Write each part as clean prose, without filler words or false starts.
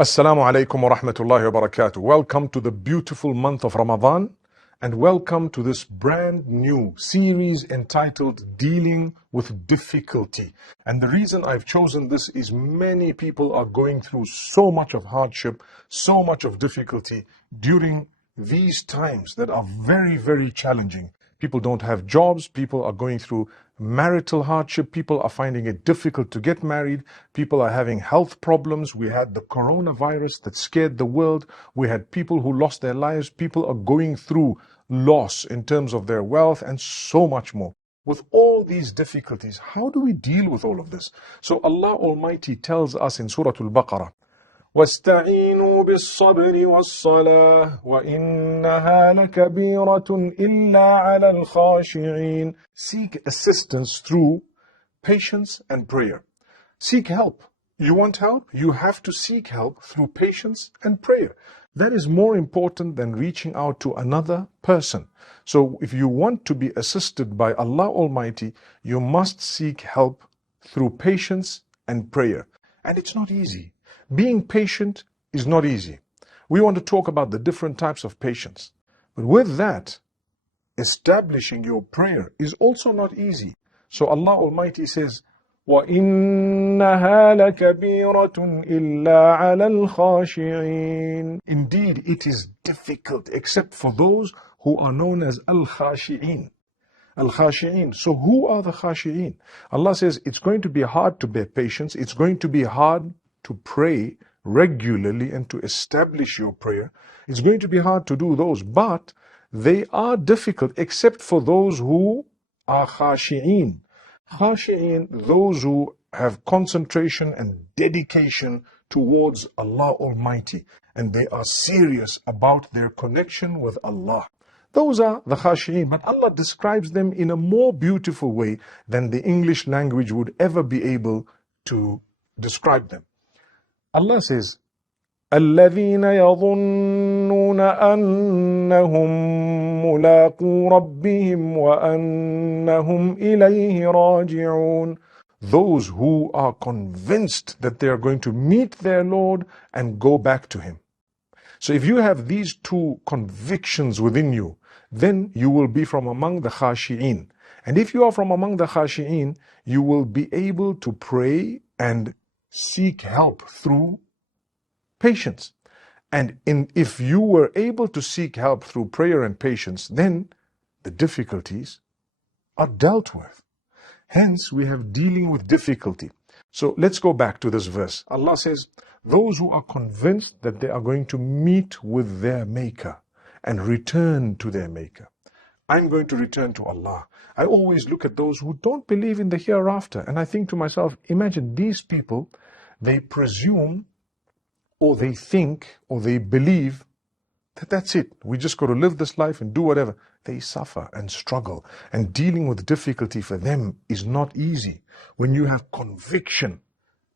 Assalamu alaikum wa rahmatullahi wa barakatuh. Welcome to the beautiful month of Ramadan and welcome to this brand new series entitled Dealing with Difficulty. And the reason I've chosen this is many people are going through so much of hardship, so much of difficulty during these times that are very, very challenging. People don't have jobs, people are going through marital hardship, people are finding it difficult to get married, people are having health problems. We had the coronavirus that scared the world, we had people who lost their lives, people are going through loss in terms of their wealth and so much more. With all these difficulties, how do we deal with all of this? So Allah Almighty tells us in Surah Al-Baqarah, وَاسْتَعِينُوا بِالصَّبْرِ وَالصَّلَاةِ وَإِنَّهَا لَكَبِيرَةٌ إِلَّا عَلَى الْخَاشِعِينَ. Seek assistance through patience and prayer. Seek help. You want help? You have to seek help through patience and prayer. That is more important than reaching out to another person. So if you want to be assisted by Allah Almighty, you must seek help through patience and prayer. And it's not easy. Being patient is not easy. We want to talk about the different types of patience. But with that, establishing your prayer is also not easy. So Allah Almighty says, وَإِنَّهَا لَكَبِيرَةٌ إِلَّا عَلَى الْخَاشِعِينَ. Indeed, it is difficult except for those who are known as al-khashi'in. Al-khashi'in. So who are the khashi'in? Allah says it's going to be hard to bear patience. It's going to be hard to pray regularly and to establish your prayer. It's going to be hard to do those, but they are difficult except for those who are khashi'in. Khashi'in, those who have concentration and dedication towards Allah Almighty, and they are serious about their connection with Allah. Those are the khashi'in, but Allah describes them in a more beautiful way than the English language would ever be able to describe them. Allah says, الَّذِينَ يَظُنُّونَ أَنَّهُمْ مُلَاقُو رَبِّهِمْ وَأَنَّهُمْ إِلَيْهِ رَاجِعُونَ. Those who are convinced that they are going to meet their Lord and go back to Him. So if you have these two convictions within you, then you will be from among the khashi'in. And if you are from among the khashi'in, you will be able to pray and seek help through patience. And if you were able to seek help through prayer and patience, then the difficulties are dealt with. Hence, we have dealing with difficulty. So let's go back to this verse. Allah says, those who are convinced that they are going to meet with their Maker and return to their Maker. I'm going to return to Allah. I always look at those who don't believe in the hereafter, and I think to myself, imagine these people, they presume or they think or they believe that that's it. We just got to live this life and do whatever. They suffer and struggle, and dealing with difficulty for them is not easy. When you have conviction,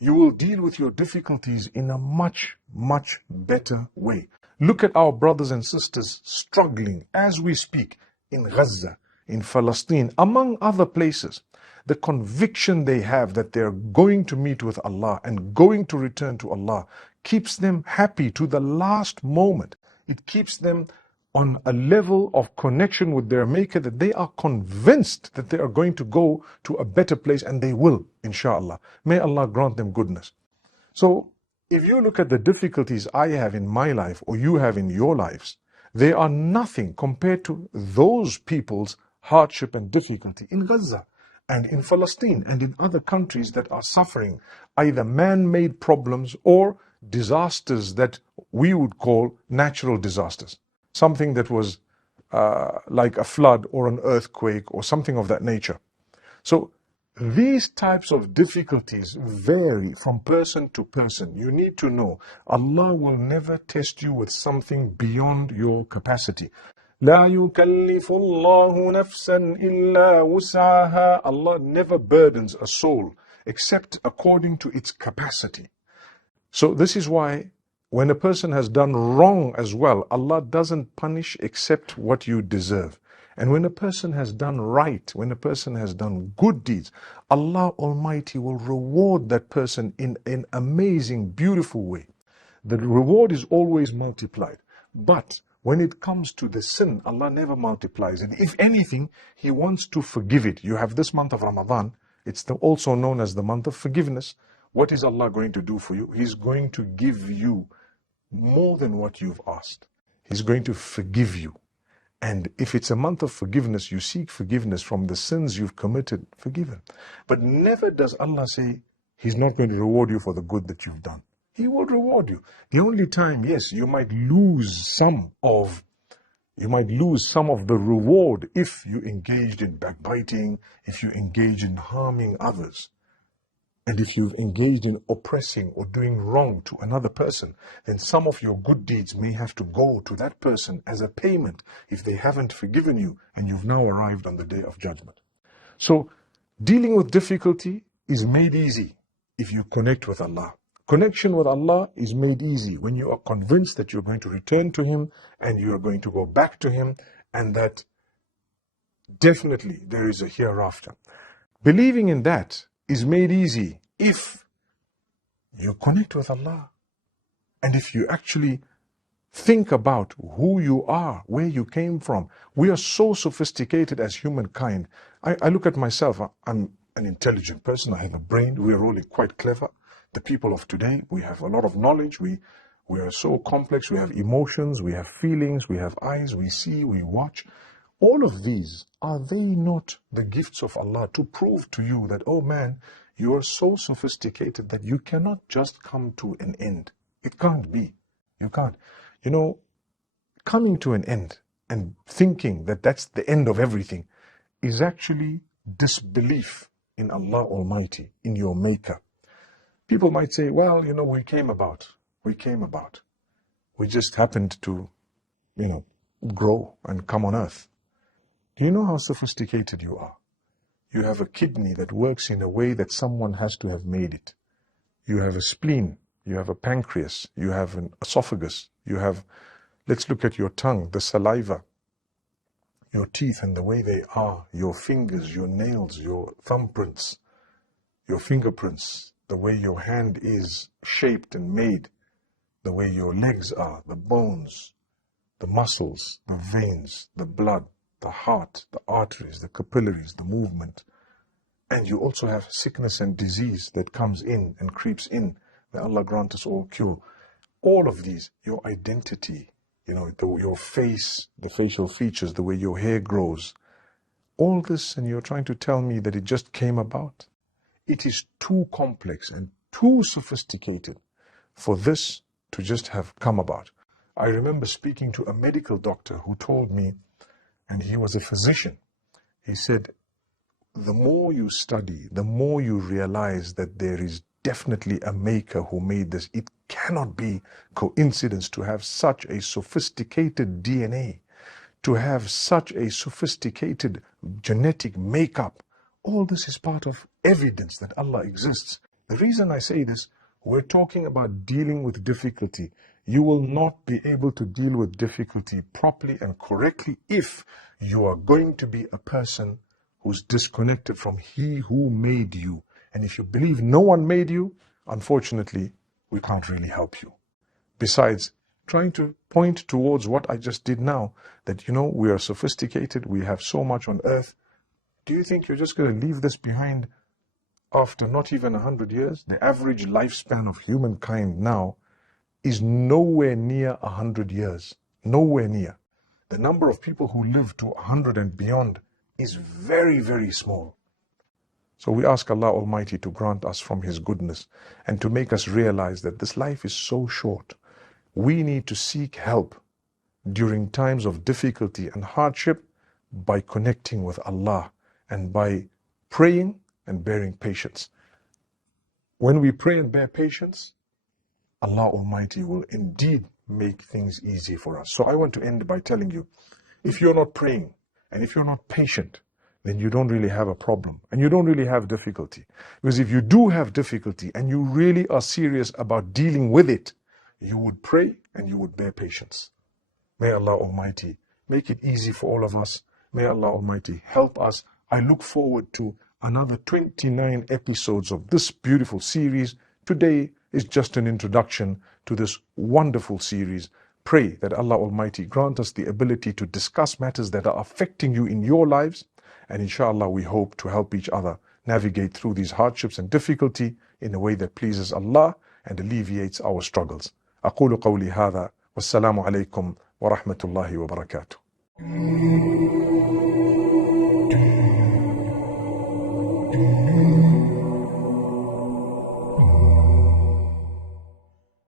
you will deal with your difficulties in a much, much better way. Look at our brothers and sisters struggling as we speak in Gaza, in Palestine, among other places. The conviction they have that they're going to meet with Allah and going to return to Allah keeps them happy to the last moment. It keeps them on a level of connection with their Maker that they are convinced that they are going to go to a better place, and they will, inshallah. May Allah grant them goodness. So, if you look at the difficulties I have in my life or you have in your lives, they are nothing compared to those people's hardship and difficulty in Gaza and in Palestine and in other countries that are suffering either man-made problems or disasters that we would call natural disasters. Something that was like a flood or an earthquake or something of that nature. So these types of difficulties vary from person to person. You need to know Allah will never test you with something beyond your capacity. لا يكلف الله نفسا إلا وسعها. Allah never burdens a soul except according to its capacity. So this is why when a person has done wrong as well, Allah doesn't punish except what you deserve. And when a person has done right, when a person has done good deeds, Allah Almighty will reward that person in an amazing, beautiful way. The reward is always multiplied. But when it comes to the sin, Allah never multiplies it. If anything, He wants to forgive it. You have this month of Ramadan. It's also known as the month of forgiveness. What is Allah going to do for you? He's going to give you more than what you've asked. He's going to forgive you. And if it's a month of forgiveness, you seek forgiveness from the sins you've committed, forgiven. But never does Allah say He's not going to reward you for the good that you've done. He will reward you. The only time, yes, you might lose some of the reward if you engaged in backbiting, if you engage in harming others. And if you've engaged in oppressing or doing wrong to another person, then some of your good deeds may have to go to that person as a payment if they haven't forgiven you and you've now arrived on the day of judgment. So, dealing with difficulty is made easy if you connect with Allah. Connection with Allah is made easy when you are convinced that you're going to return to Him and you are going to go back to Him, and that definitely there is a hereafter. Believing in that is made easy if you connect with Allah and if you actually think about who you are, where you came from. We are so sophisticated as humankind. I look at myself, I'm an intelligent person, I have a brain, we are all quite clever. The people of today, we have a lot of knowledge, we are so complex, we have emotions, we have feelings, we have eyes, we see, we watch. All of these, are they not the gifts of Allah to prove to you that, oh man, you are so sophisticated that you cannot just come to an end. It can't be. You can't. You know, coming to an end and thinking that that's the end of everything is actually disbelief in Allah Almighty, in your Maker. People might say, well, you know, we came about. We just happened to, grow and come on earth. Do you know how sophisticated you are? You have a kidney that works in a way that someone has to have made it. You have a spleen, you have a pancreas, you have an esophagus, you have, let's look at your tongue, the saliva, your teeth and the way they are, your fingers, your nails, your thumbprints, your fingerprints, the way your hand is shaped and made, the way your legs are, the bones, the muscles, the veins, the blood, the heart, the arteries, the capillaries, the movement. And you also have sickness and disease that comes in and creeps in. May Allah grant us all cure. All of these, your identity, your face, the facial features, the way your hair grows, all this, and you're trying to tell me that it just came about? It is too complex and too sophisticated for this to just have come about. I remember speaking to a medical doctor who told me, and he was a physician, he said, the more you study, the more you realize that there is definitely a maker who made this. It cannot be coincidence to have such a sophisticated DNA, to have such a sophisticated genetic makeup. All this is part of evidence that Allah exists. The reason I say this, we're talking about dealing with difficulty. You will not be able to deal with difficulty properly and correctly if you are going to be a person who's disconnected from He who made you. And if you believe no one made you, unfortunately, we can't really help you. Besides, trying to point towards what I just did now, that, we are sophisticated, we have so much on earth. Do you think you're just going to leave this behind after not even 100 years? The average lifespan of humankind now is nowhere near 100 years. Nowhere near. The number of people who live to 100 and beyond is very, very small. So we ask Allah Almighty to grant us from His goodness and to make us realize that this life is so short. We need to seek help during times of difficulty and hardship by connecting with Allah and by praying and bearing patience. When we pray and bear patience, Allah Almighty will indeed make things easy for us. So I want to end by telling you, if you're not praying and if you're not patient, then you don't really have a problem and you don't really have difficulty. Because if you do have difficulty and you really are serious about dealing with it, you would pray and you would bear patience. May Allah Almighty make it easy for all of us. May Allah Almighty help us. I look forward to another 29 episodes of this beautiful series. Today, is just an introduction to this wonderful series. Pray that Allah Almighty grant us the ability to discuss matters that are affecting you in your lives, and inshallah we hope to help each other navigate through these hardships and difficulty in a way that pleases Allah and alleviates our struggles. أقول قولي هذا والسلام عليكم ورحمة الله وبركاته.